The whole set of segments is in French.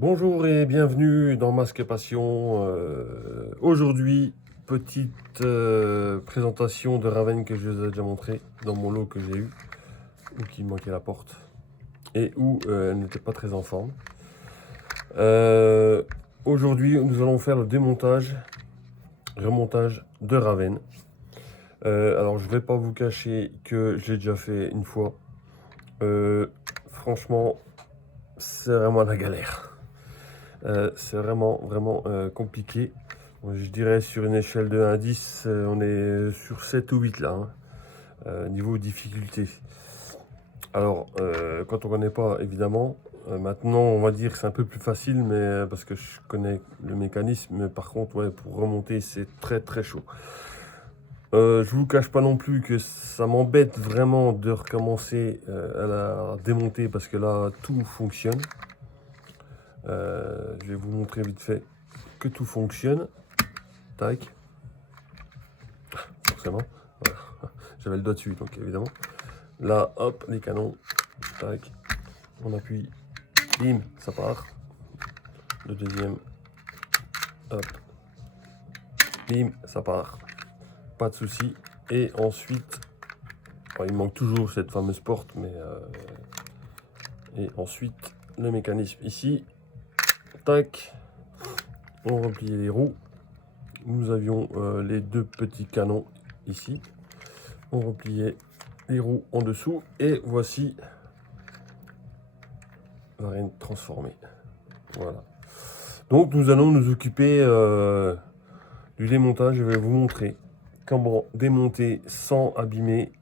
Bonjour et bienvenue dans Masque Passion. Aujourd'hui, petite présentation de Raven que je vous ai déjà montré dans mon lot que j'ai eu, où qui manquait la porte et où elle n'était pas très en forme. Aujourd'hui, nous allons faire le démontage, remontage de Raven. Alors, je vais pas vous cacher que j'ai déjà fait une fois. Franchement, c'est vraiment la galère. C'est vraiment compliqué. Bon, je dirais sur une échelle de 1 à 10, on est sur 7 ou 8 là, hein, niveau difficulté. Alors, quand on ne connaît pas, évidemment, maintenant on va dire que c'est un peu plus facile, mais parce que je connais le mécanisme, mais par contre, ouais, pour remonter, c'est très chaud. Je vous cache pas non plus que ça m'embête vraiment de recommencer à la démonter parce que là, tout fonctionne. Je vais vous montrer vite fait que tout fonctionne. Tac, forcément. Voilà. J'avais le doigt dessus, donc évidemment. Là, hop, les canons. Tac, on appuie. Bim, ça part. Le deuxième. Hop. Bim, ça part. Pas de souci. Et ensuite, bon, il manque toujours cette fameuse porte, mais et ensuite, le mécanisme ici. Tac. On repliait les roues. Nous avions les deux petits canons ici. On repliait les roues en dessous. Et voici la reine transformée. Voilà. Donc nous allons nous occuper du démontage. Je vais vous montrer comment démonter sans abîmer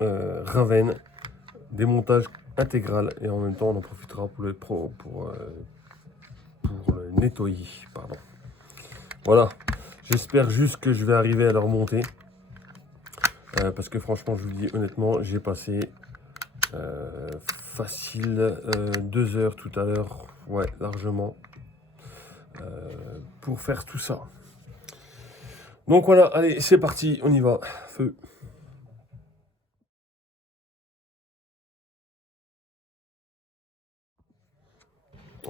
Raven. Démontage intégral et en même temps on en profitera pour le nettoyer. Pardon. Voilà. J'espère juste que je vais arriver à le remonter. Parce que franchement, je vous dis honnêtement, j'ai passé facile 2 heures tout à l'heure. Ouais, largement. Pour faire tout ça. Donc voilà, allez, c'est parti, on y va. Feu.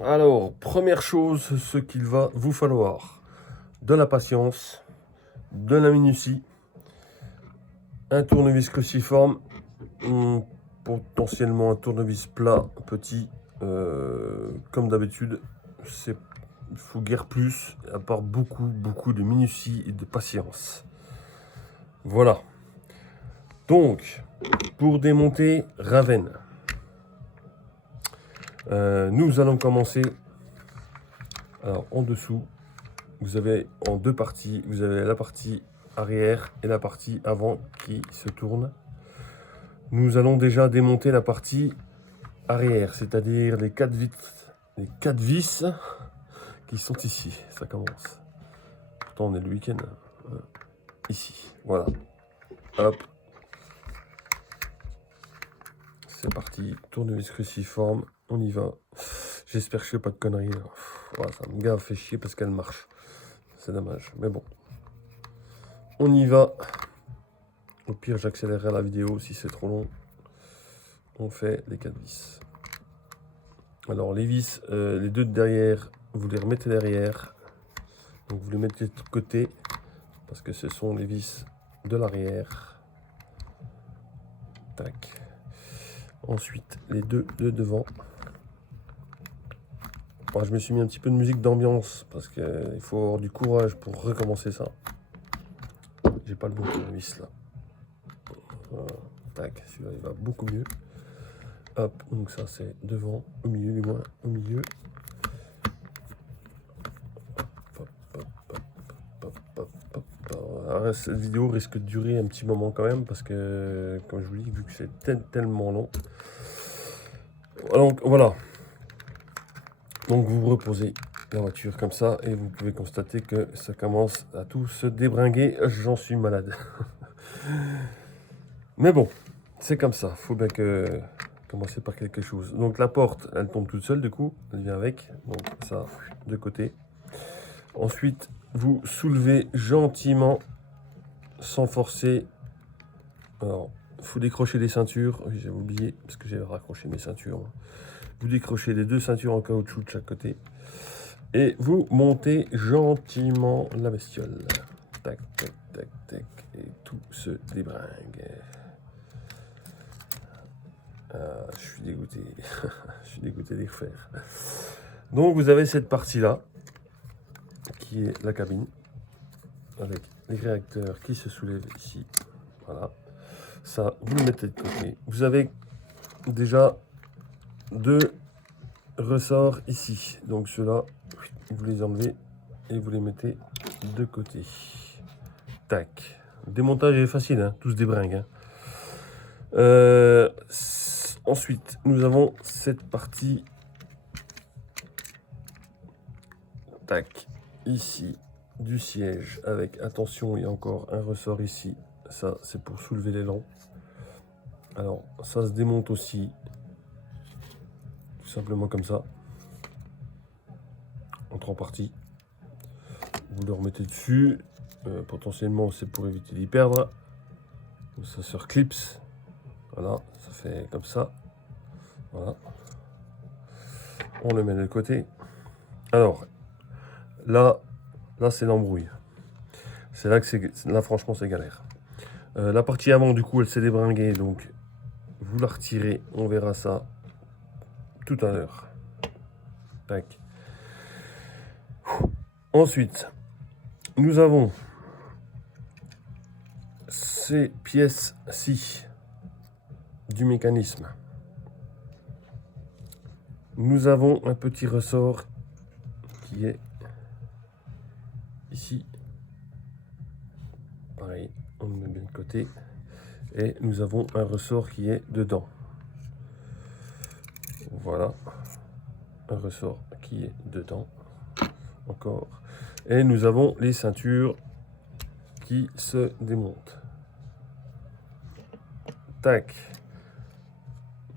Alors, première chose, ce qu'il va vous falloir, de la patience, de la minutie, un tournevis cruciforme, potentiellement un tournevis plat, petit, comme d'habitude. Il faut guère plus, à part beaucoup de minutie et de patience. Voilà. Donc, pour démonter Raven, nous allons commencer. Alors, en dessous, vous avez en deux parties, vous avez la partie arrière et la partie avant qui se tourne. Nous allons déjà démonter la partie arrière, c'est-à-dire les 4 vis qui sont ici. Ça commence. Pourtant, on est le week-end. Ici, voilà. Hop. C'est parti. Tournevis cruciforme. On y va. J'espère que je fais pas de conneries. Voilà, ça me fait chier parce qu'elle marche. C'est dommage. Mais bon. On y va. Au pire, j'accélérerai la vidéo si c'est trop long. On fait les 4 vis. Alors, les vis, les deux de derrière, vous les remettez derrière. Donc, vous les mettez de côté parce que ce sont les vis de l'arrière. Tac. Ensuite, les deux de devant. Bon, je me suis mis un petit peu de musique d'ambiance parce qu'il faut avoir du courage pour recommencer ça. J'ai pas le bon tournevis là. Voilà. Tac, celui-là il va beaucoup mieux. Hop, donc ça c'est devant, au milieu du moins, au milieu. Alors, cette vidéo risque de durer un petit moment quand même parce que, comme je vous dis, vu que c'est tellement long. Donc voilà. Donc vous reposez la voiture comme ça et vous pouvez constater que ça commence à tout se débringuer. J'en suis malade. Mais bon, c'est comme ça. Faut bien que commencer par quelque chose. Donc la porte, elle tombe toute seule du coup. Elle vient avec. Donc ça, de côté. Ensuite, vous soulevez gentiment, sans forcer. Alors, il faut décrocher les ceintures. Oui, j'ai oublié parce que j'ai raccroché mes ceintures. Vous décrochez les deux ceintures en caoutchouc de chaque côté. Et vous montez gentiment la bestiole. Tac, tac, tac, tac. Et tout se débringue. Ah, je suis dégoûté. Je suis dégoûté d'y refaire. Donc vous avez cette partie-là, qui est la cabine, avec les réacteurs qui se soulèvent ici. Voilà. Ça, vous le mettez de côté. Vous avez déjà deux ressorts ici. Donc ceux-là, vous les enlevez et vous les mettez de côté. Tac. Le démontage est facile, hein, tout se débringue. Hein. Ensuite, nous avons cette partie. Tac. Ici, du siège avec, attention, il y a encore un ressort ici. Ça, c'est pour soulever l'élan. Alors, ça se démonte aussi. Tout simplement comme ça. En trois parties. Vous le remettez dessus. Potentiellement, c'est pour éviter d'y perdre. Ça se reclipse. Voilà, ça fait comme ça. Voilà. On le met de côté. Alors, là c'est l'embrouille. C'est là que là, franchement, c'est galère. La partie avant, du coup, elle s'est débringuée. Donc, vous la retirez. On verra ça tout à l'heure. Tac. Ensuite, nous avons ces pièces-ci du mécanisme. Nous avons un petit ressort qui est ici. Pareil, on le met bien de côté. Et nous avons un ressort qui est dedans. Voilà. Un ressort qui est dedans. Encore. Et nous avons les ceintures qui se démontent. Tac.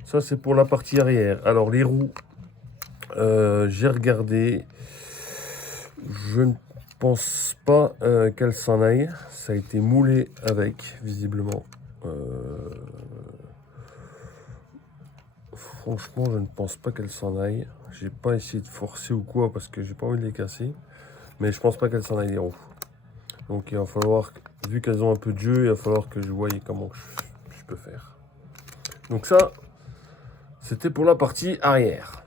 Ça, c'est pour la partie arrière. Alors, les roues, j'ai regardé. Je ne pense pas qu'elles s'en aillent. Ça a été moulé avec, visiblement. Franchement, je ne pense pas qu'elles s'en aillent. J'ai pas essayé de forcer ou quoi parce que j'ai pas envie de les casser. Mais je pense pas qu'elles s'en aillent les roues. Donc il va falloir, vu qu'elles ont un peu de jeu, il va falloir que je voie comment je peux faire. Donc ça, c'était pour la partie arrière.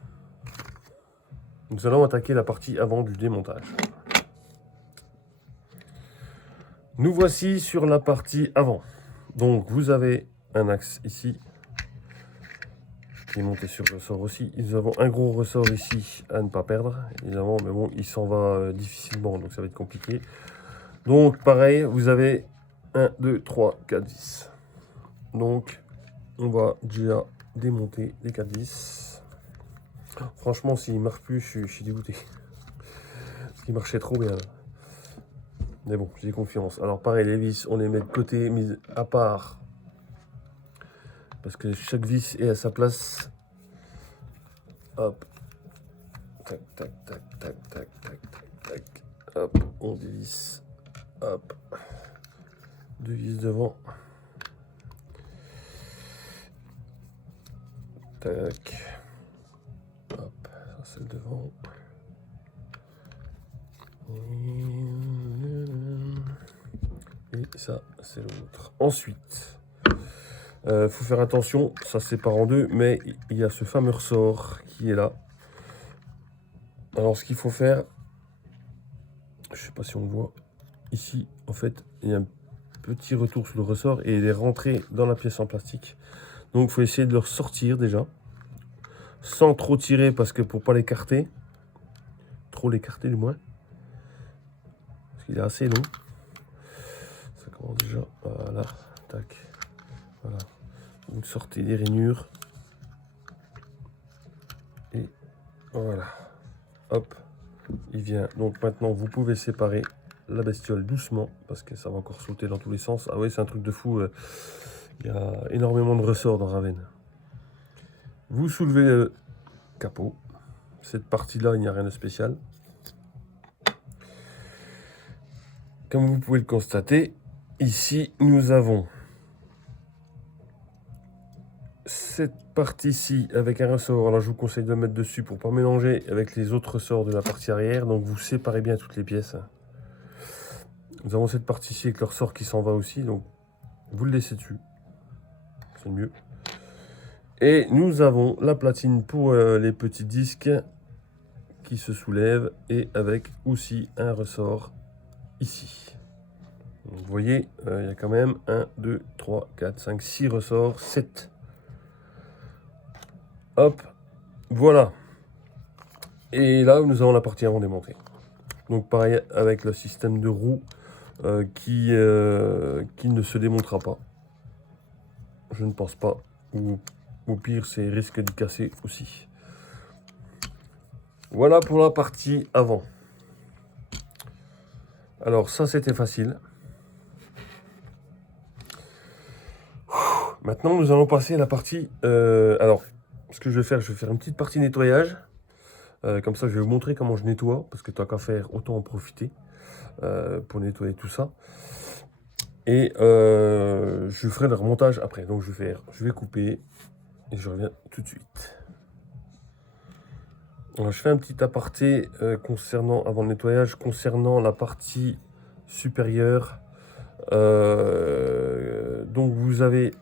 Nous allons attaquer la partie avant du démontage. Nous voici sur la partie avant. Donc vous avez un axe ici qui est monté sur le ressort aussi. Nous avons un gros ressort ici à ne pas perdre, évidemment, mais bon, il s'en va difficilement, donc ça va être compliqué. Donc pareil, vous avez 1, 2, 3, 4 vis. Donc on va déjà démonter les 4 vis. Franchement, s'il ne marche plus, je suis dégoûté. Parce qu'il marchait trop bien. Là. Mais bon, j'ai confiance. Alors pareil, les vis, on les met de côté, mises à part. Parce que chaque vis est à sa place. Hop. Tac, tac, tac, tac, tac, tac, tac, tac. Hop, on dévisse. Hop. Deux vis devant. Tac. Hop, ça c'est le devant. Et ça, c'est l'autre. Ensuite, faut faire attention, ça se sépare en deux, mais il y a ce fameux ressort qui est là. Alors, ce qu'il faut faire, je sais pas si on le voit, ici, en fait, il y a un petit retour sur le ressort et il est rentré dans la pièce en plastique. Donc, il faut essayer de le ressortir déjà, sans trop tirer, parce que pour pas l'écarter, trop l'écarter du moins, parce qu'il est assez long. Ça commence déjà, voilà, tac, voilà. Vous sortez les rainures. Et voilà. Hop. Il vient. Donc maintenant, vous pouvez séparer la bestiole doucement. Parce que ça va encore sauter dans tous les sens. Ah oui, c'est un truc de fou. Il y a énormément de ressorts dans Raven. Vous soulevez le capot. Cette partie-là, il n'y a rien de spécial. Comme vous pouvez le constater, ici, nous avons cette partie-ci avec un ressort, alors je vous conseille de le mettre dessus pour ne pas mélanger avec les autres ressorts de la partie arrière. Donc vous séparez bien toutes les pièces. Nous avons cette partie-ci avec le ressort qui s'en va aussi, donc vous le laissez dessus. C'est mieux. Et nous avons la platine pour les petits disques qui se soulèvent et avec aussi un ressort ici. Donc, vous voyez, il y a quand même 1, 2, 3, 4, 5, 6 ressorts, 7. Hop, voilà. Et là, nous avons la partie avant démontée. Donc pareil avec le système de roue qui ne se démontera pas. Je ne pense pas. Ou au pire, c'est risque d'y casser aussi. Voilà pour la partie avant. Alors ça, c'était facile. Maintenant, nous allons passer à la partie... alors, ce que je vais faire une petite partie nettoyage. Comme ça, je vais vous montrer comment je nettoie. Parce que tant qu'à faire, autant en profiter pour nettoyer tout ça. Et je ferai le remontage après. Donc, je vais couper et je reviens tout de suite. Alors, je fais un petit aparté avant le nettoyage, concernant la partie supérieure. Donc, vous avez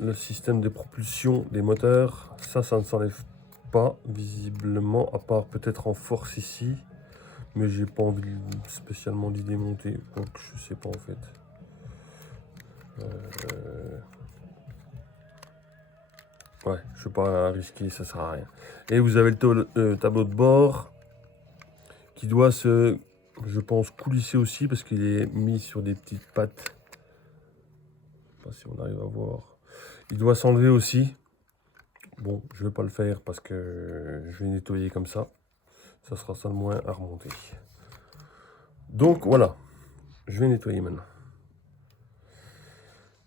le système de propulsion des moteurs. Ça ne s'enlève pas visiblement, à part peut-être en force ici. Mais j'ai pas envie spécialement d'y démonter. Donc, je sais pas en fait. Ouais, je ne vais pas risquer, ça sert à rien. Et vous avez le tableau de bord qui doit se, je pense, coulisser aussi parce qu'il est mis sur des petites pattes. Je ne sais pas si on arrive à voir. Il doit s'enlever aussi. Bon, je ne vais pas le faire parce que je vais nettoyer comme ça. Ça sera ça le moins à remonter. Donc voilà, je vais nettoyer maintenant.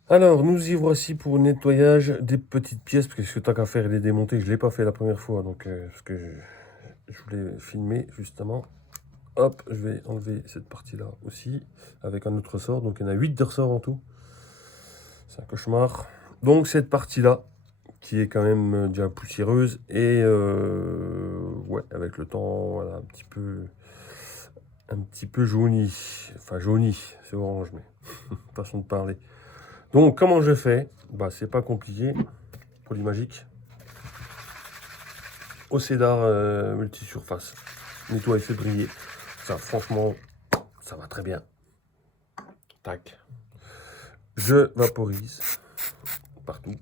Alors, nous y voici pour le nettoyage des petites pièces, parce que tant qu'à faire et les démonter, je ne l'ai pas fait la première fois, donc parce que je voulais filmer justement. Hop, je vais enlever cette partie-là aussi, avec un autre ressort, donc il y en a 8 de ressorts en tout. C'est un cauchemar. Donc cette partie-là, qui est quand même déjà poussiéreuse, et ouais, avec le temps, voilà, un petit peu jauni. Enfin jauni, c'est orange, mais façon de parler. Donc, comment je fais? Bah, c'est pas compliqué. Polymagique. Au Cédar multisurface. Nettoie et fait briller. Ça, franchement, ça va très bien. Tac. Je vaporise partout.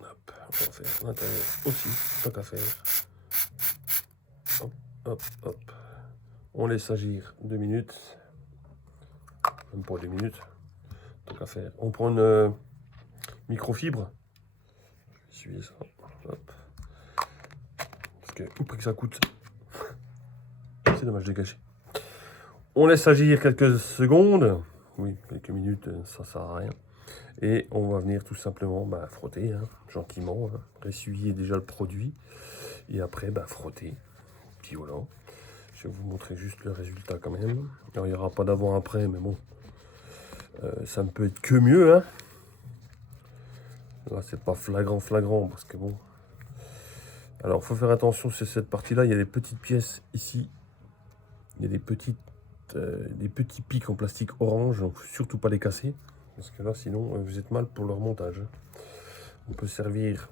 Hop, on va faire l'intérieur aussi, tant qu'à faire. Hop, hop, hop. On laisse agir 2 minutes. Même pas 2 minutes. Tant qu'à faire. On prend une microfibre. Je vais essuyer ça. Hop. Parce que, au prix que ça coûte, c'est dommage de gâcher. On laisse agir quelques secondes. Oui, quelques minutes, ça sert à rien. Et on va venir tout simplement frotter, hein, gentiment. Hein, essuyer déjà le produit. Et après, frotter. Puis voilà. Je vais vous montrer juste le résultat quand même. Alors, il n'y aura pas d'avant-après, mais bon. Ça ne peut être que mieux. Hein. Là, c'est pas flagrant, parce que bon. Alors, il faut faire attention, c'est cette partie-là. Il y a des petites pièces ici. Il y a des petits pics en plastique orange. Donc, surtout pas les casser. Parce que là, sinon, vous êtes mal pour le remontage. On peut servir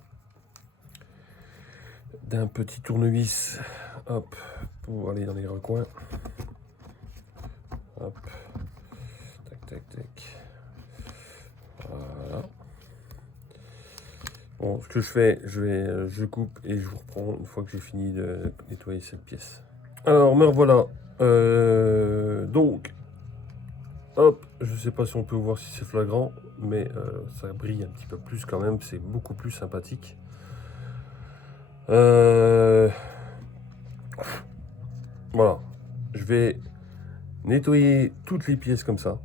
d'un petit tournevis, hop, pour aller dans les recoins. Hop, tac, tac, tac. Voilà. Bon, ce que je fais, je coupe et je vous reprends une fois que j'ai fini de nettoyer cette pièce. Alors, me revoilà. Donc, hop, je sais pas si on peut voir si c'est flagrant, mais ça brille un petit peu plus quand même, c'est beaucoup plus sympathique. Voilà, je vais nettoyer toutes les pièces comme ça.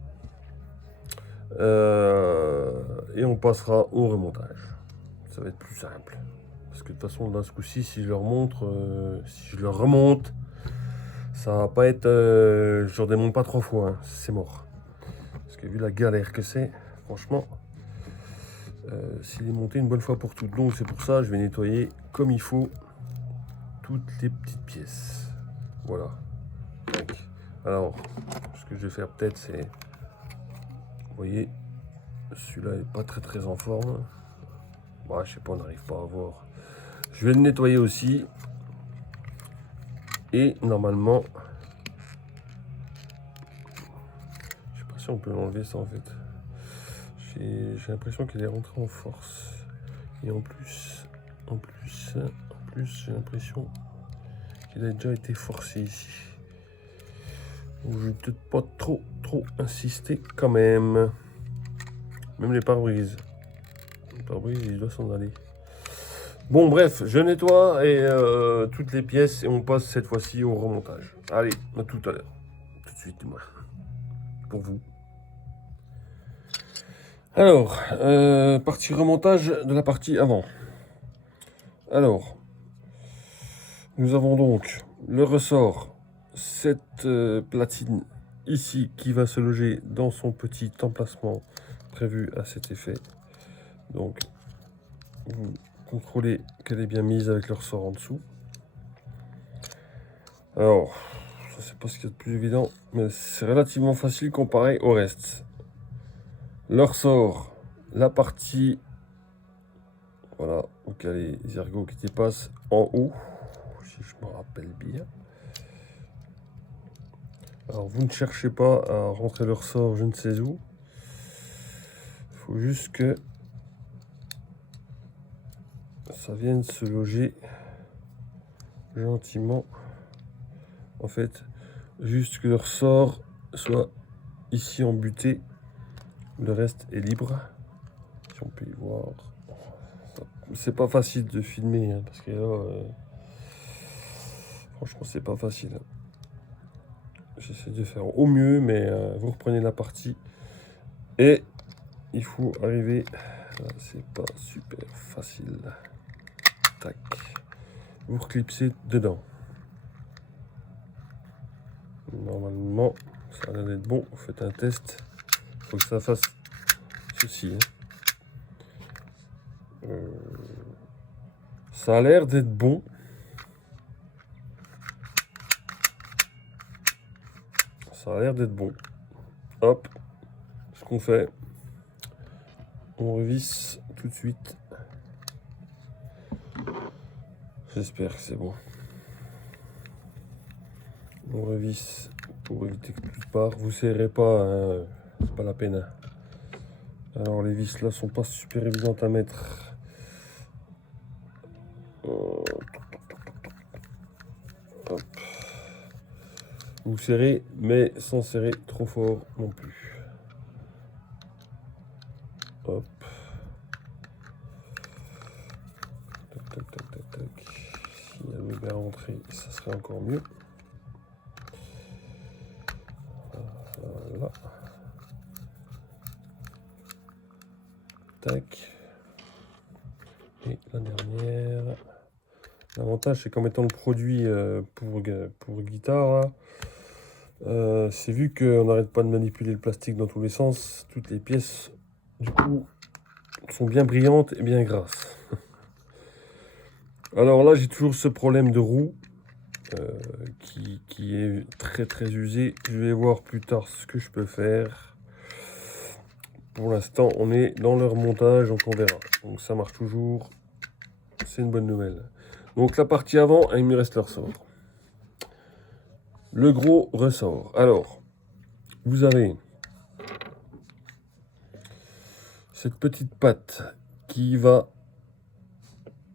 Et on passera au remontage. Ça va être plus simple. Parce que de toute façon, là, ce coup-ci, si je le remonte, ça va pas être... je ne redémonte pas 3 fois, hein, c'est mort. Parce que vu la galère que c'est, franchement, s'il est monté une bonne fois pour toutes. Donc c'est pour ça je vais nettoyer comme il faut toutes les petites pièces. Voilà. Donc, alors, ce que je vais faire peut-être c'est... Vous voyez, celui-là est pas très en forme. Bah, je sais pas, on n'arrive pas à voir. Je vais le nettoyer aussi. Et normalement, je sais pas si on peut l'enlever ça en fait. J'ai l'impression qu'il est rentré en force. Et en plus, j'ai l'impression qu'il a déjà été forcé ici. Donc je vais peut-être pas trop insister quand même. Même les pare-brises. Le pare-brise, il doit s'en aller. Bon, bref, je nettoie et toutes les pièces et on passe cette fois-ci au remontage. Allez, à tout à l'heure. Tout de suite, moi. Pour vous. Alors, partie remontage de la partie avant. Alors, nous avons donc le ressort, cette platine ici qui va se loger dans son petit emplacement prévu à cet effet. Donc, vous contrôlez qu'elle est bien mise avec le ressort en dessous. Alors, ça c'est pas ce qu'il y a de plus évident, mais c'est relativement facile comparé au reste. Le ressort, la partie, voilà, donc il y a les ergots qui dépassent en haut, si je me rappelle bien. Alors vous ne cherchez pas à rentrer le ressort je ne sais où. Il faut juste que ça vienne se loger gentiment. En fait, juste que le ressort soit ici embuté. Le reste est libre. Si on peut y voir. C'est pas facile de filmer hein, parce que là, franchement, c'est pas facile. J'essaie de faire au mieux, mais vous reprenez la partie et il faut arriver. Là, c'est pas super facile. Tac. Vous reclipsez dedans. Normalement, ça a l'air d'être bon. Vous faites un test. Il faut que ça fasse ceci. Hein. Ça a l'air d'être bon. Ça a l'air d'être bon. Hop. Ce qu'on fait, on revisse tout de suite. J'espère que c'est bon. On revisse pour éviter que tout part. Vous serrez pas, hein, c'est pas la peine. Hein. Alors les vis là sont pas super évidentes à mettre. Hop. Vous serrez, mais sans serrer trop fort non plus. Hop. Tac, tac, tac, tac, tac. Si elle veut bien rentrer, ça serait encore mieux. Voilà. Tac. Et la dernière. L'avantage, c'est qu'en mettant le produit pour guitare, c'est vu qu'on n'arrête pas de manipuler le plastique dans tous les sens, toutes les pièces, du coup, sont bien brillantes et bien grasses. Alors là, j'ai toujours ce problème de roue qui est très usé. Je vais voir plus tard ce que je peux faire. Pour l'instant, on est dans le remontage, donc on verra. Donc ça marche toujours. C'est une bonne nouvelle. Donc la partie avant, il me reste le ressort. Le gros ressort. Alors, vous avez cette petite patte qui va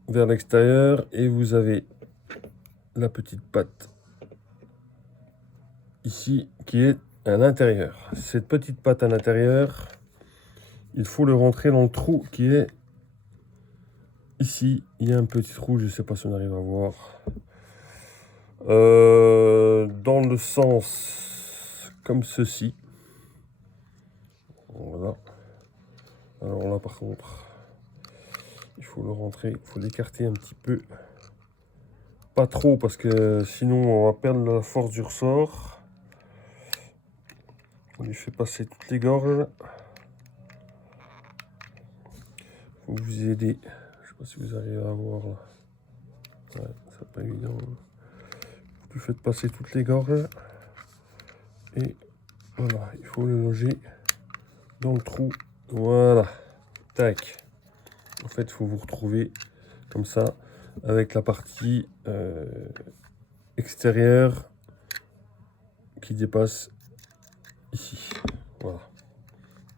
vers l'extérieur et vous avez la petite patte ici qui est à l'intérieur. Cette petite patte à l'intérieur, il faut le rentrer dans le trou qui est ici. Il y a un petit trou, je ne sais pas si on arrive à voir. Dans le sens comme ceci. Voilà. Alors là par contre, il faut le rentrer, il faut l'écarter un petit peu. Pas trop parce que sinon on va perdre la force du ressort. On lui fait passer toutes les gorges. Faut vous aider. Je sais pas si vous arrivez à voir là. Ouais, c'est pas évident. Vous lui faites passer toutes les gorges. Et voilà, il faut le loger dans le trou. Voilà. Tac. En fait, il faut vous retrouver comme ça avec la partie extérieure qui dépasse ici. Voilà.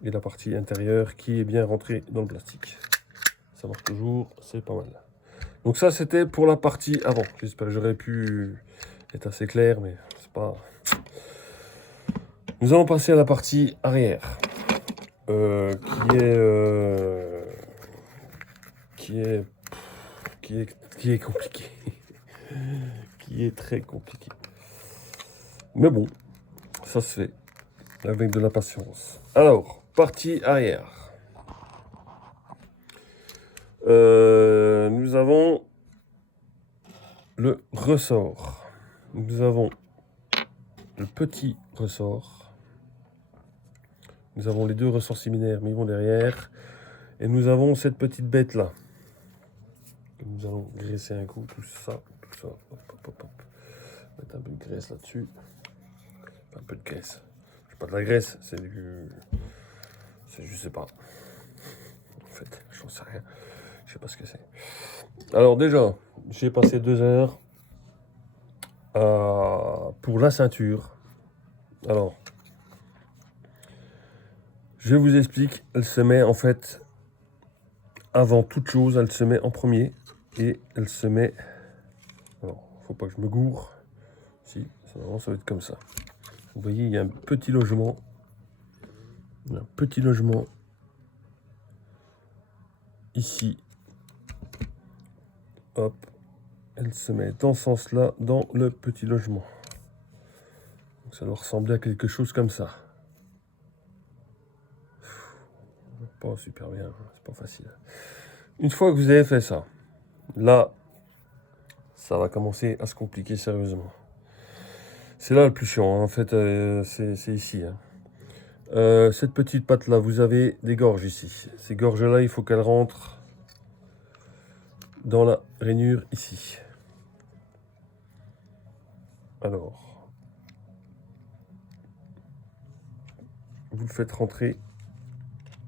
Et la partie intérieure qui est bien rentrée dans le plastique. Ça marche toujours, c'est pas mal. Donc ça, c'était pour la partie avant. J'espère que j'aurais pu être assez clair, mais c'est pas... Nous allons passer à la partie arrière, qui est compliqué, qui est très compliqué. Mais bon, ça se fait avec de la patience. Alors, partie arrière. Nous avons le ressort. Nous avons le petit ressort. Nous avons les deux ressorts similaires, mais ils vont derrière. Et nous avons cette petite bête là. Nous allons graisser un coup, tout ça. Hop, hop, hop, hop. Mettre un peu de graisse là-dessus. Un peu de graisse. C'est pas de la graisse, c'est du... je sais pas. En fait, j'en sais rien. Je sais pas ce que c'est. Alors déjà, j'ai passé 2 heures pour la ceinture. Alors, je vous explique. Elle se met en fait, avant toute chose, elle se met en premier. Et elle se met... Alors, faut pas que je me gourre. Si, ça va être comme ça. Vous voyez, il y a un petit logement. Un petit logement. Ici. Hop. Elle se met dans ce sens-là, dans le petit logement. Donc ça doit ressembler à quelque chose comme ça. Pas super bien, c'est pas facile. Une fois que vous avez fait ça, là, ça va commencer à se compliquer sérieusement. C'est là le plus chiant, hein. En fait, c'est ici. Hein. Cette petite patte-là, vous avez des gorges ici. Ces gorges-là, il faut qu'elles rentrent dans la rainure ici. Alors, vous le faites rentrer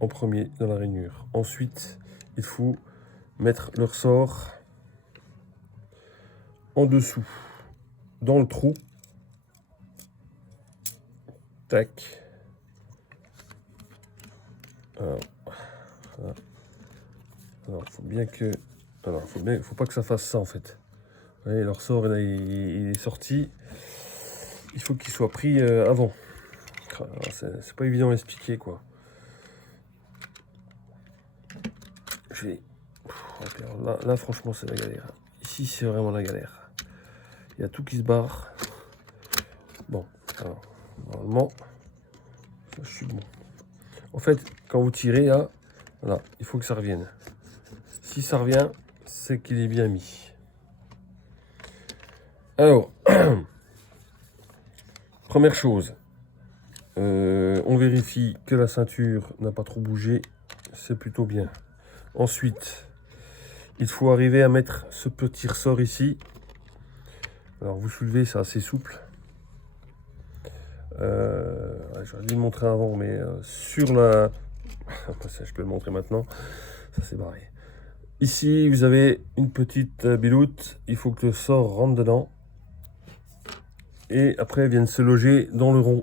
en premier dans la rainure. Ensuite, il faut mettre le ressort en dessous, dans le trou. Tac. Alors, faut bien que... Alors, faut pas que ça fasse ça en fait. Vous voyez, le ressort, il est sorti. Il faut qu'il soit pris avant. C'est pas évident à expliquer quoi. Là, franchement, c'est la galère. Ici, c'est vraiment la galère. Il y a tout qui se barre. Bon, alors, normalement, ça, je suis bon. En fait, quand vous tirez là, voilà, il faut que ça revienne. Si ça revient, c'est qu'il est bien mis. Alors, première chose, on vérifie que la ceinture n'a pas trop bougé. C'est plutôt bien. Ensuite, il faut arriver à mettre ce petit ressort ici. Alors, vous soulevez, c'est assez souple. J'aurais dû le montrer avant, mais sur la... Ça, je peux le montrer maintenant. Ça, c'est barré. Ici, vous avez une petite biloute. Il faut que le sort rentre dedans. Et après, vienne se loger dans le rond.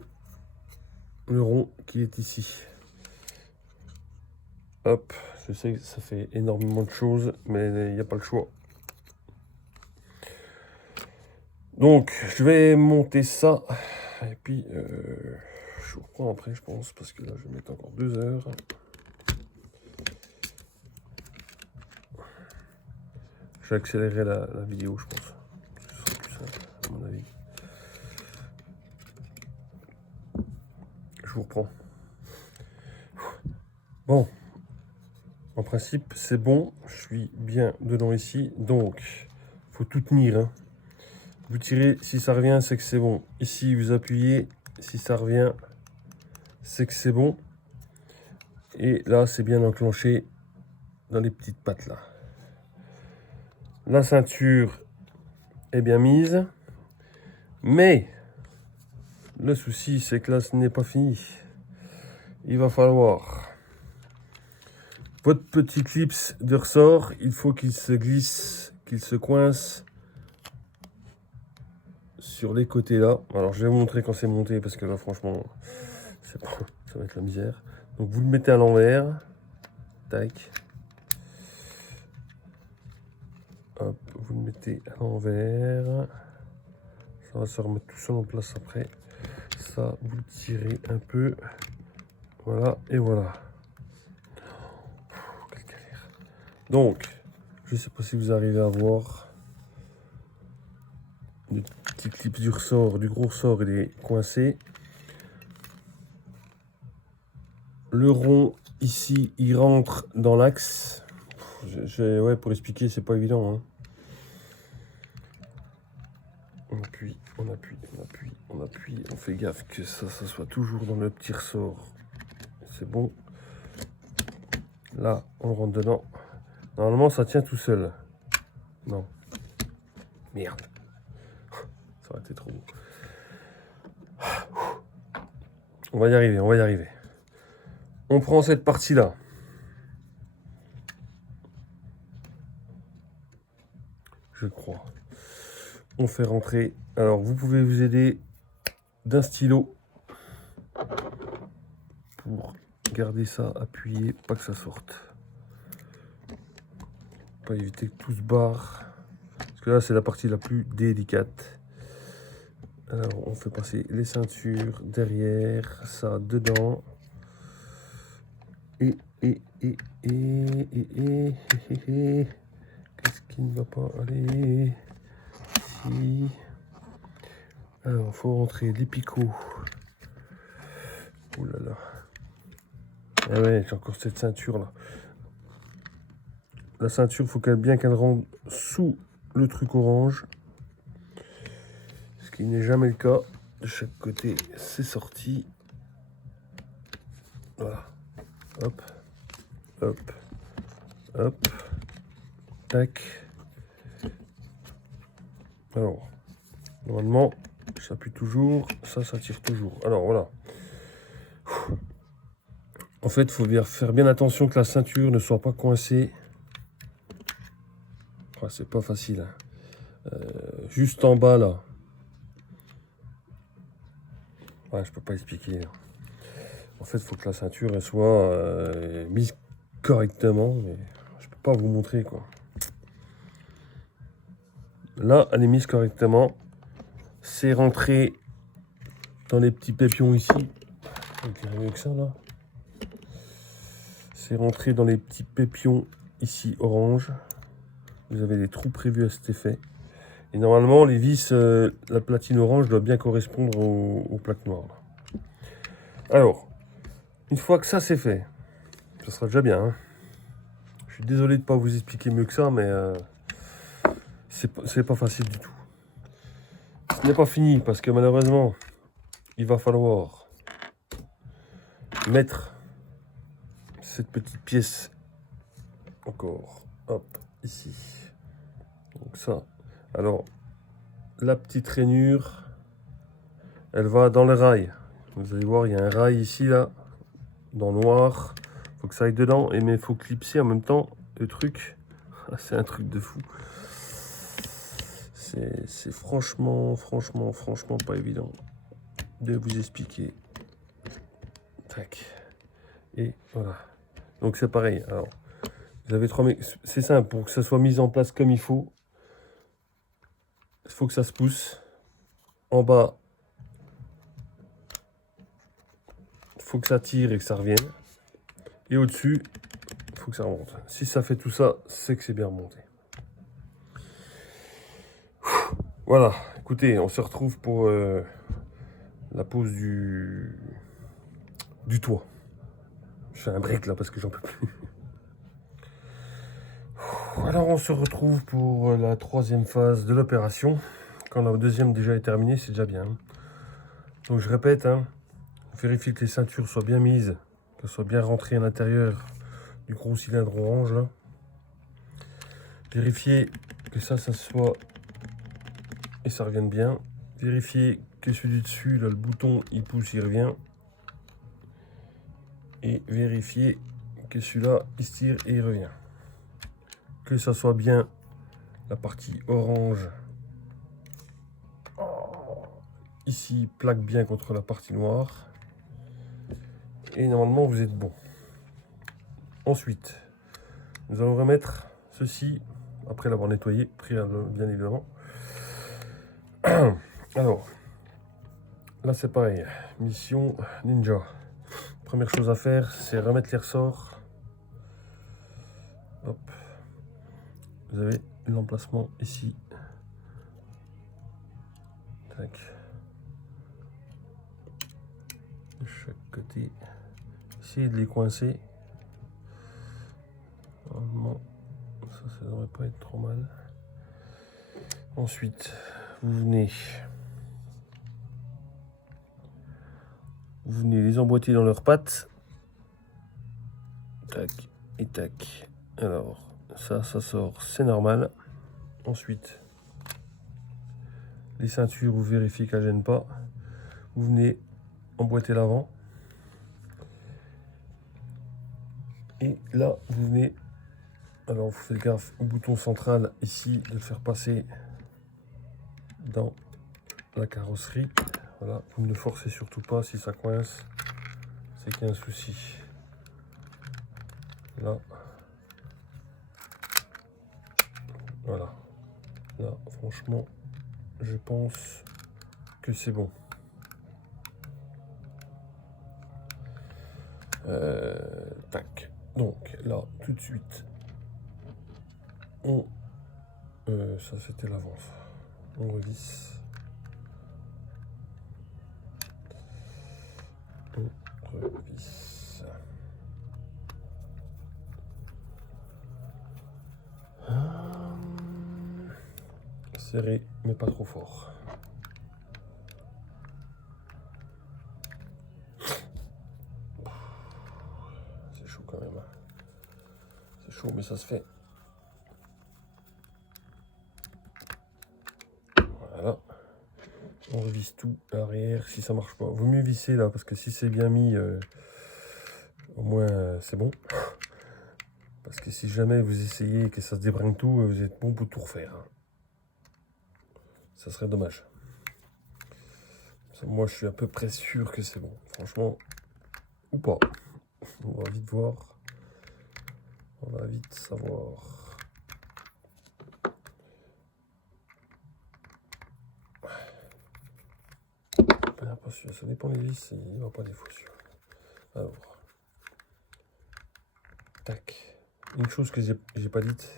Le rond qui est ici. Hop. Je sais que ça fait énormément de choses, mais il n'y a pas le choix. Donc, je vais monter ça. Et puis, je vous reprends après, je pense, parce que là, je vais mettre encore 2 heures. Je vais accélérer la vidéo, je pense. Ce sera plus simple, à mon avis. Je vous reprends. Bon. En principe, c'est bon. Je suis bien dedans ici. Donc, il faut tout tenir. Hein. Vous tirez, si ça revient, c'est que c'est bon. Ici, vous appuyez. Si ça revient, c'est que c'est bon. Et là, c'est bien enclenché dans les petites pattes là. La ceinture est bien mise. Mais le souci, c'est que là, ce n'est pas fini. Il va falloir... Votre petit clips de ressort, il faut qu'il se glisse, qu'il se coince sur les côtés là. Alors, je vais vous montrer quand c'est monté parce que là, franchement, c'est pas... ça va être la misère. Donc, vous le mettez à l'envers. Tac. Hop, vous le mettez à l'envers. Ça va se remettre tout seul en place après. Ça, vous le tirez un peu. Voilà, et voilà. Quelle galère. Donc, je ne sais pas si vous arrivez à voir. Le petit clip du ressort, du gros ressort, il est coincé. Le rond, ici, il rentre dans l'axe. Ouais, pour expliquer, c'est pas évident. Hein. On appuie, on appuie, on appuie, on appuie. On fait gaffe que ça soit toujours dans le petit ressort. C'est bon. Là, on rentre dedans. Normalement, ça tient tout seul. Non. Merde. Ça aurait été trop beau. On va y arriver, on va y arriver. On prend cette partie-là. Je crois. On fait rentrer. Alors, vous pouvez vous aider d'un stylo pour garder ça appuyé, pas que ça sorte. Pas éviter que tout se barre. Parce que là, c'est la partie la plus délicate. Alors, on fait passer les ceintures derrière, ça dedans. Qu'est-ce qui ne va pas aller ici? Alors, il faut rentrer les picots. Ouh là là. Ah ouais, j'ai encore cette ceinture là. La ceinture, il faut bien qu'elle rentre sous le truc orange. Ce qui n'est jamais le cas. De chaque côté, c'est sorti. Voilà. Hop. Hop. Hop. Tac. Alors, normalement, ça appuie toujours. Ça tire toujours. Alors, voilà. En fait, il faut faire bien attention que la ceinture ne soit pas coincée. Oh, c'est pas facile. Hein. Juste en bas, là. Ouais, je peux pas expliquer. En fait, il faut que la ceinture elle soit mise correctement. Mais je peux pas vous montrer, quoi. Là, elle est mise correctement. C'est rentré dans les petits pépions ici. Mieux que ça, là. C'est rentré dans les petits pépions ici orange. Vous avez des trous prévus à cet effet. Et normalement, les vis, la platine orange doit bien correspondre aux plaques noires. Là. Alors, une fois que ça c'est fait, ça sera déjà bien. Hein. Je suis désolé de ne pas vous expliquer mieux que ça, mais c'est pas facile du tout. Ce n'est pas fini parce que malheureusement, il va falloir mettre cette petite pièce encore, hop, ici. Donc ça, alors, la petite rainure, elle va dans le rail. Vous allez voir, il y a un rail ici, là, dans le noir. Il faut que ça aille dedans, mais il faut clipser en même temps le truc. C'est un truc de fou. C'est franchement pas évident de vous expliquer. Tac. Et voilà. Donc c'est pareil. Alors, vous avez trois... C'est simple, pour que ça soit mis en place comme il faut que ça se pousse. En bas, il faut que ça tire et que ça revienne. Et au-dessus, il faut que ça remonte. Si ça fait tout ça, c'est que c'est bien remonté. Voilà, écoutez, on se retrouve pour la pose du toit. Je fais un break là parce que j'en peux plus. Alors on se retrouve pour la troisième phase de l'opération. Quand la deuxième déjà est terminée, c'est déjà bien. Donc je répète, hein, Vérifiez que les ceintures soient bien mises, qu'elles soient bien rentrées à l'intérieur du gros cylindre orange là. Vérifiez que ça soit et ça revienne bien. Vérifiez que celui du dessus, là, le bouton, il pousse, il revient. Et vérifiez que celui-là, il se tire et il revient. Que ça soit bien la partie orange. Ici, plaque bien contre la partie noire. Et normalement, vous êtes bon. Ensuite, nous allons remettre ceci, après l'avoir nettoyé, bien évidemment. Alors, là c'est pareil, mission ninja. Première chose à faire, c'est remettre les ressorts. Hop. Vous avez l'emplacement ici. Tac. De chaque côté. Essayez de les coincer. Normalement, ça devrait pas être trop mal. Ensuite, vous venez les emboîter dans leurs pattes. Tac et tac. Alors, ça sort, c'est normal. Ensuite, les ceintures, vous vérifiez qu'elles ne gênent pas. Vous venez emboîter l'avant. Et là, vous venez, alors vous faites gaffe au bouton central ici, de le faire passer dans la carrosserie. Voilà, vous ne forcez surtout pas, si ça coince, c'est qu'il y a un souci. Là. Voilà. Là, franchement, je pense que c'est bon. Tac. Donc là, tout de suite, on... ça c'était l'avance. On revisse. On revisse. Serré, mais pas trop fort. C'est chaud quand même. C'est chaud, mais ça se fait. Voilà. On revisse tout à l'arrière si ça marche pas. Vaut mieux visser là, parce que si c'est bien mis, au moins c'est bon. Parce que si jamais vous essayez que ça se débrinque tout, vous êtes bon pour tout refaire. Ça serait dommage. Moi, je suis à peu près sûr que c'est bon. Franchement, ou pas. On va vite voir. On va vite savoir. Pas sûr. Ça dépend des vis. Il n'y aura pas des faux sûrs. Alors. Tac. Une chose que j'ai pas dite,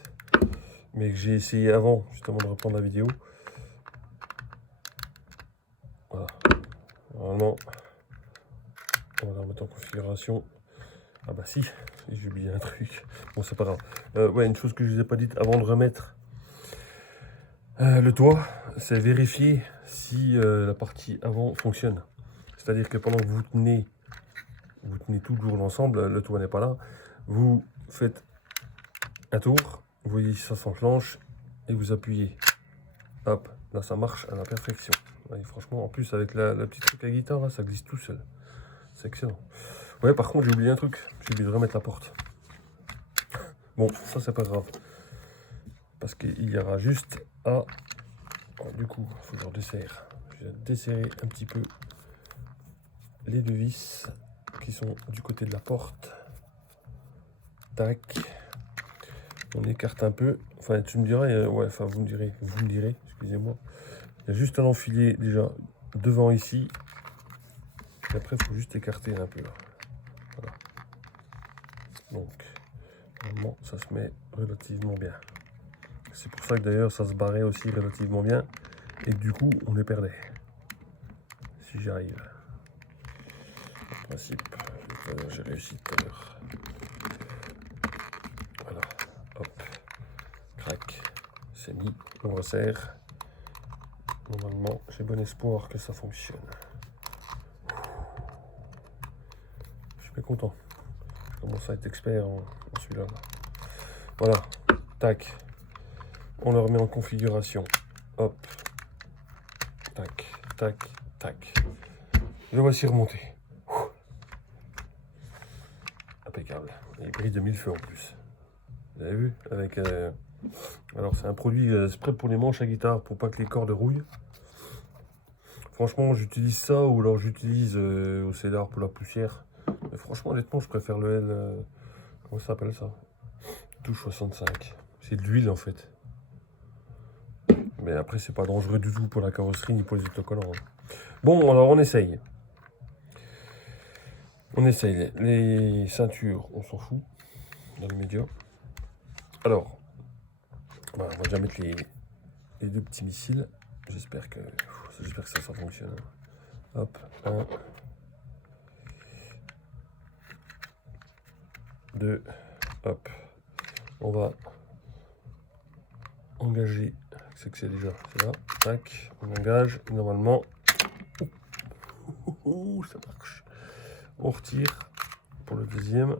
mais que j'ai essayé avant, justement, de reprendre la vidéo. Voilà. Normalement, on va la remettre en configuration. Ah bah si, j'ai oublié un truc. Bon, c'est pas grave. Ouais, une chose que je vous ai pas dite avant de remettre le toit, c'est vérifier si la partie avant fonctionne. C'est-à-dire que pendant que vous tenez toujours l'ensemble, le toit n'est pas là, vous faites un tour, vous voyez si ça s'enclenche et vous appuyez. Hop, là ça marche à la perfection. Et franchement, en plus avec la petite truc à guitare, là, ça glisse tout seul. C'est excellent. Ouais, par contre, j'ai oublié un truc. J'ai oublié de remettre la porte. Bon, ça c'est pas grave. Parce qu'il y aura juste à... Oh, du coup, il faut que je redesserre. Je vais desserrer un petit peu les deux vis qui sont du côté de la porte. Tac. On écarte un peu. Enfin, tu me dirais... ouais, enfin, vous me direz, excusez-moi. Il y a juste à l'enfiler déjà devant ici. Et après, il faut juste écarter un peu. Voilà. Donc, normalement, ça se met relativement bien. C'est pour ça que d'ailleurs, ça se barrait aussi relativement bien. Et que du coup, on les perdait. Si j'y arrive. En principe, j'ai réussi tout à l'heure. Voilà. Hop. Crac. C'est mis. On resserre. Normalement, j'ai bon espoir que ça fonctionne. suis content. Je commence à être expert en celui-là. Voilà, tac. On le remet en configuration. Hop. Tac, tac, tac. Le voici remonté. Impeccable. Il brille de mille feux en plus. Vous avez vu avec, alors c'est un produit spray pour les manches à guitare pour pas que les cordes rouillent. Franchement j'utilise ça ou alors j'utilise au Cédar pour la poussière. Mais franchement honnêtement je préfère le L. Comment ça s'appelle ça? Touche 65. C'est de l'huile en fait. Mais après c'est pas dangereux du tout pour la carrosserie ni pour les autocollants. Hein. Bon alors on essaye. On essaye. Les ceintures on s'en fout. Dans les médias. Alors, voilà, on va déjà mettre les deux petits missiles. J'espère que ça fonctionne. Hop, 1, 2, hop. On va engager. C'est que c'est déjà, c'est là. Tac, on engage. Normalement, ça marche. On retire pour le deuxième.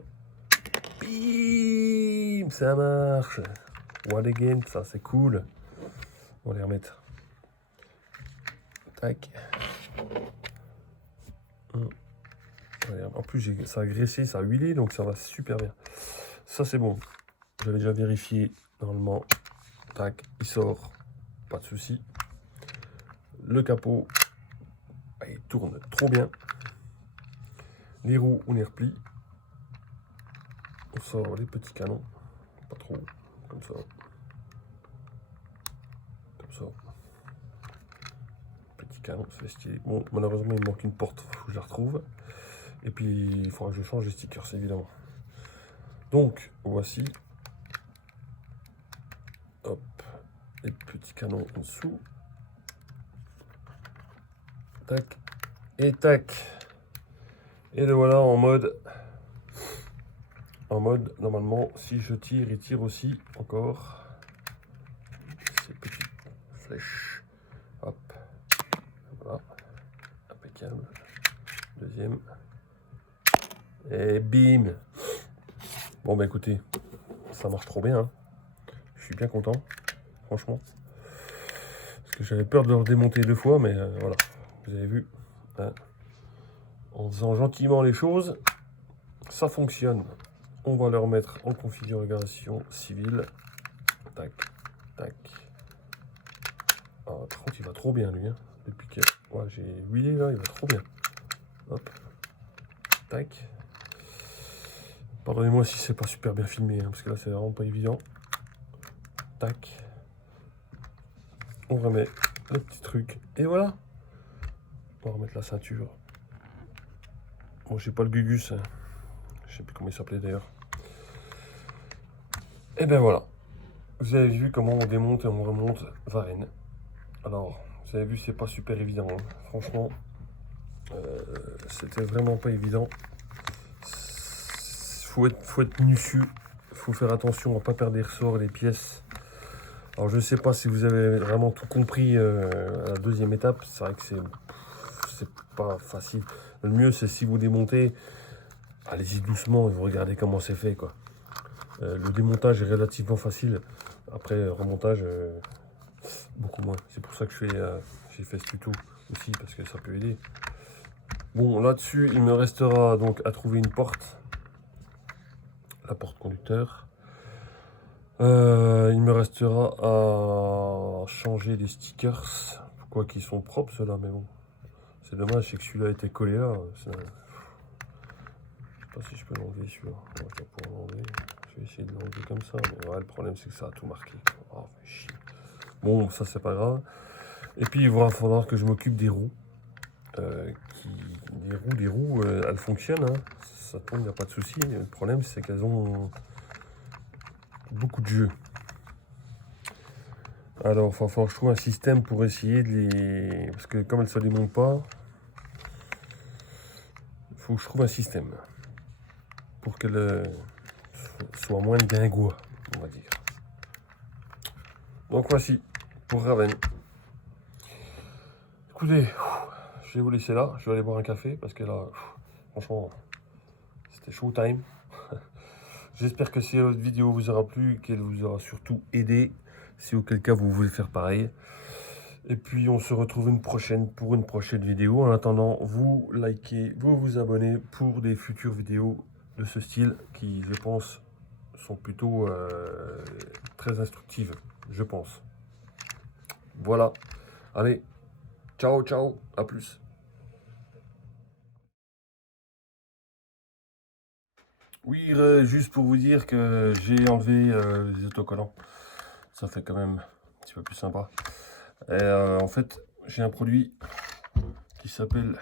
Bim, ça marche. One again, ça c'est cool. On va les remettre. Tac. En plus, ça a graissé, ça a huilé, donc ça va super bien. Ça c'est bon. J'avais déjà vérifié. Normalement, tac, il sort. Pas de souci. Le capot, il tourne trop bien. Les roues, on les replie. On sort les petits canons. Pas trop, comme ça. Comme ça. Petit canon, c'est stylé. Bon, malheureusement, il me manque une porte, faut que je la retrouve. Et puis, il faudra que je change les stickers, évidemment. Donc, voici. Hop, les petits canons en dessous. Tac, et tac. Et le voilà en mode, normalement, si je tire, il tire aussi encore. Ces petites flèches. Hop, voilà, impeccable. Deuxième. Et bim. Bon bah écoutez, ça marche trop bien. Hein. Je suis bien content, franchement. Parce que j'avais peur de le démonter deux fois, mais voilà, vous avez vu. Hein. En faisant gentiment les choses, ça fonctionne. On va le remettre en configuration civile. Tac, tac. Ah, par contre, il va trop bien, lui. Hein. Depuis que ouais, j'ai huilé, là, il va trop bien. Hop. Tac. Pardonnez-moi si c'est pas super bien filmé, hein, parce que là, c'est vraiment pas évident. Tac. On remet le petit truc. Et voilà. On va remettre la ceinture. Bon, j'ai pas le Gugus. Hein. Je sais plus comment il s'appelait d'ailleurs. Et ben voilà. Vous avez vu comment on démonte et on remonte Varenne. Alors, vous avez vu, c'est pas super évident. Hein. Franchement, c'était vraiment pas évident. Faut être minutieux. Faut faire attention à pas perdre les ressorts et les pièces. Alors, je sais pas si vous avez vraiment tout compris à la deuxième étape. C'est vrai que c'est pas facile. Le mieux, c'est si vous démontez, allez-y doucement et vous regardez comment c'est fait, quoi. Le démontage est relativement facile. Après, remontage, beaucoup moins. C'est pour ça que j'ai fait ce tuto aussi, parce que ça peut aider. Bon, là-dessus, il me restera donc à trouver une porte. La porte conducteur. Il me restera à changer les stickers. Quoi qu'ils sont propres, ceux-là, mais bon. C'est dommage, c'est que celui-là était collé là. Je sais pas si je peux l'enlever celui-là. Je vais pouvoir l'enlever. Je vais essayer de l'enlever comme ça. Mais ouais, le problème, c'est que ça a tout marqué. Oh, chier. Bon, ça, c'est pas grave. Et puis, il va falloir que je m'occupe des roues. Les roues, elles fonctionnent. Hein. Ça tourne, il n'y a pas de souci. Le problème, c'est qu'elles ont beaucoup de jeux. Alors, il va falloir que je trouve un système pour essayer de les... Parce que comme elles ne se démontent pas, il faut que je trouve un système pour qu'elles soient moins guingois, on va dire. Donc voici, pour Raven. Écoutez, je vais vous laisser là. Je vais aller boire un café parce que là, franchement, C'était showtime. J'espère que cette vidéo vous aura plu, qu'elle vous aura surtout aidé, si auquel cas vous voulez faire pareil. Et puis on se retrouve pour une prochaine vidéo. En attendant, vous likez, vous abonnez pour des futures vidéos de ce style qui, je pense, sont plutôt très instructives, je pense. Voilà. Allez, ciao, ciao, à plus. Oui, juste pour vous dire que j'ai enlevé les autocollants. Ça fait quand même un petit peu plus sympa. Et en fait, j'ai un produit qui s'appelle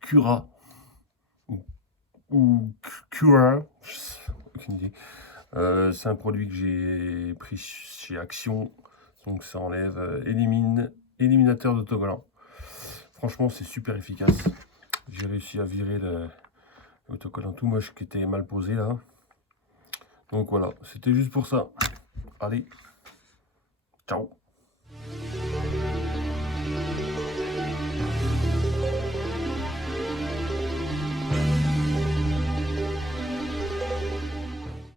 Cura ou Cura, aucune idée. C'est un produit que j'ai pris chez Action, donc ça enlève, éliminateur d'autocollants. Franchement, c'est super efficace. J'ai réussi à virer l'autocollant tout moche qui était mal posé là. Donc voilà, c'était juste pour ça. Allez, ciao.